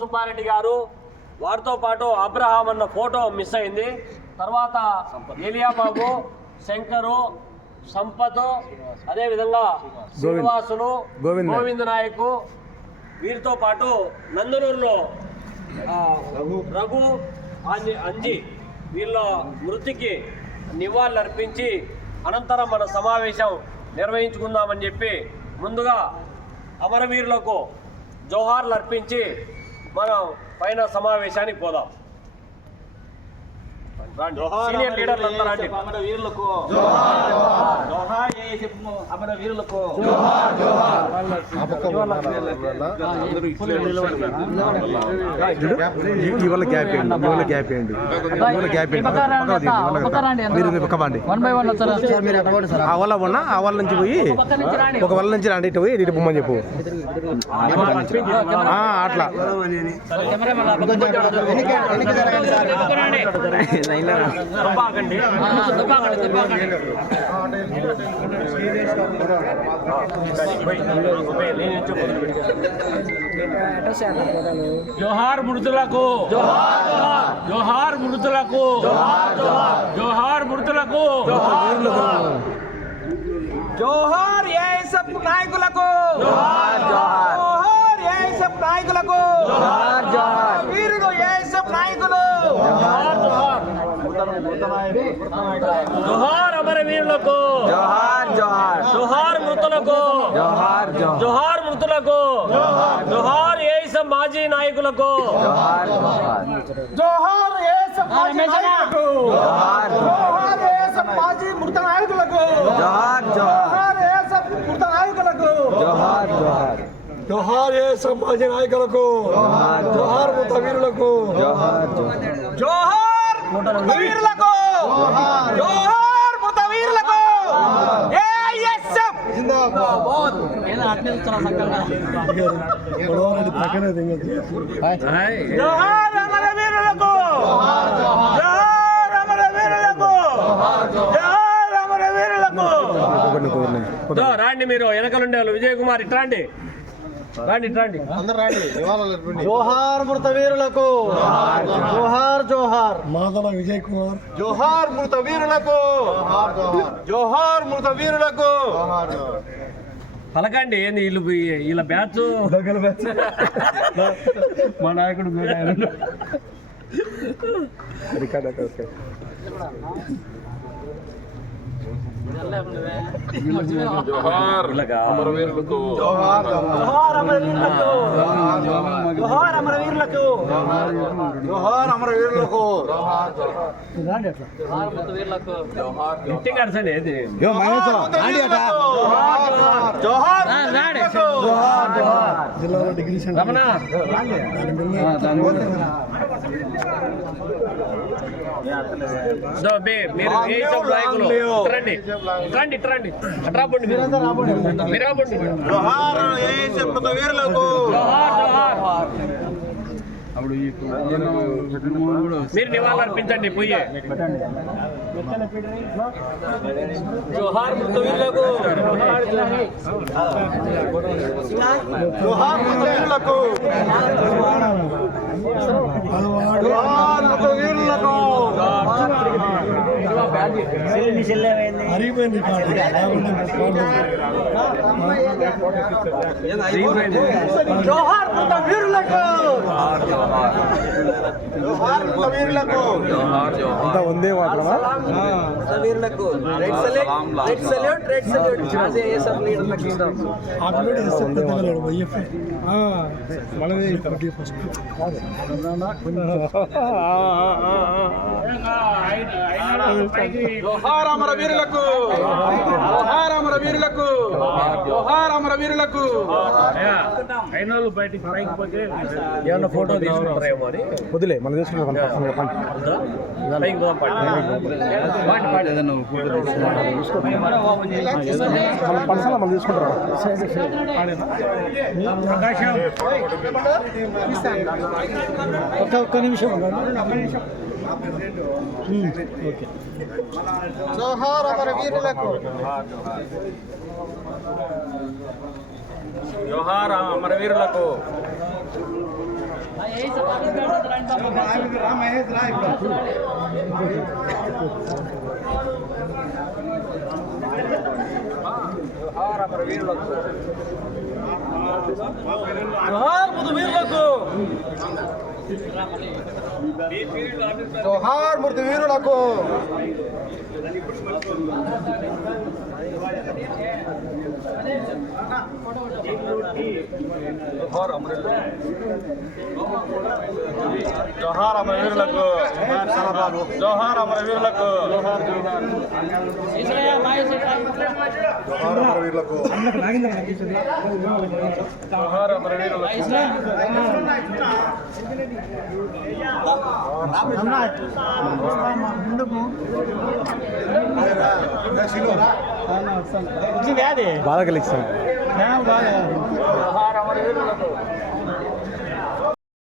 సుబ్బారెడ్డి గారు, వారితో పాటు అబ్రహాం అన్న ఫోటో మిస్ అయింది. తర్వాత ఏలియాబాబు, శంకరు, సంపత్, అదేవిధంగా శ్రీనివాసులు, గోవింద నాయకు, వీరితో పాటు నందనూరులో రఘు, అంజి వీళ్ళ మృతికి నివాళులర్పించి అనంతరం మన సమావేశం నిర్వహించుకుందామని చెప్పి ముందుగా అమరవీరులకు జోహార్లు అర్పించి మనం పైన సమావేశానికి పోదాం. సీనియర్ లీడర్లు అంతా రండి. అమరవీరులకు జోహార్, అమరవీరులకు ఆ వాళ్ళ నుంచి పోయి ఒక వాళ్ళ నుంచి రండి, ఇటు పోయి ఇటు పొమ్మని చెప్పు. అట్లా జోహార్ మృతులకు, జోహార్ మృతులకు, జోహార్ మృతులకు, జోహార్ ఏఎస్ఎఫ్ నాయకులకు, జోహార్ ఏఎస్ఎఫ్ నాయకులకు, వీరులు ఏఎస్ఎఫ్ నాయకులు, జోహార్ అమరవీరులకు, జోహార్ మృతులకు, జోహార్ మృతులకు, జోహార్ ఏఎస్ఎఫ్ మాజీ నాయకులకు, జోహార్ ఏఎస్ఎఫ్ మాజీ నాయకులకు, జోహార్ ఏఎస్ఎఫ్ మాజీ మృత నాయకులకు, జోహార్ ఏఎస్ఎఫ్ మృత నాయకులకు, జోహార్ ఏఎస్ఎఫ్ మాజీ నాయకులకు, జోహార్ మృత వీరులకు, జోహార్ వీరులకు, జోహార్ మృత వీరులకు, ఏఎస్ఎఫ్ జిందాబాద్. జోహార్ అమరవీరులకు, జోహార్ అమరవీరులకు, జోహార్ అమరవీరులకు. రాండి, మీరు వెనకలుండే వాళ్ళు. విజయ్ కుమార్ ఇట్రాండి, రండి రండి, అందరు రండి. జోహార్ మృత వీరులకు, జోహార్ జోహార్. మాదల విజయ్ కుమార్. జోహార్ మృత వీరులకు, జోహార్ మృత వీరులకు. పలకండి. ఏంది వీళ్ళ బ్యాచ్, మా నాయకుడు జోహార్ అమరవీరులకు, జోహార్ అమరవీరులకు, జోహార్ అమరవీరులకు, జోహార్ అమరవీరులకు. గట్టిగా అరసండి. ఏది రమణ, మీరు నాయకులు రండి రండి రండి, అట్రా పండి, మీరు రాబండి. మీరు నివాళులు అర్పించండి. పోయి జోహార్ మృత వీరులకు, జోహార్ మృత వీరులకు, జోహార్ మృత వీరులకు. జోహార్ మృత వీరులకు, జోహార్ మృత వీరులకు, అంతా వందే మాత్రమా వీరులకు. Red salute, red salute. ASF లీడర్లకు ఇస్తాం. జోహార్ అమరవీరులకు, జోహార్ అమరవీరులకు, జోహార్ అమరవీరులకు. ఏమన్నా ఫోటో తీసుకుంటారేమో అని వదిలే, మనం తీసుకుంటాం. పర్సనల్ మనం తీసుకుంటాం. ఒక్క నిమిషం. జోహార్ అమరవీరులకు, జోహార్ అమరవీరులకు. జోహార్ మృతవీరులకు జోహార్ మృతవీరులకు జోహార్ అమరవీరులకు జోహార్ అమరవీరులకు జోహార్ అమరవీరులకు బాగా కలిగిస్తాను జోహార్ అమరవీరులకు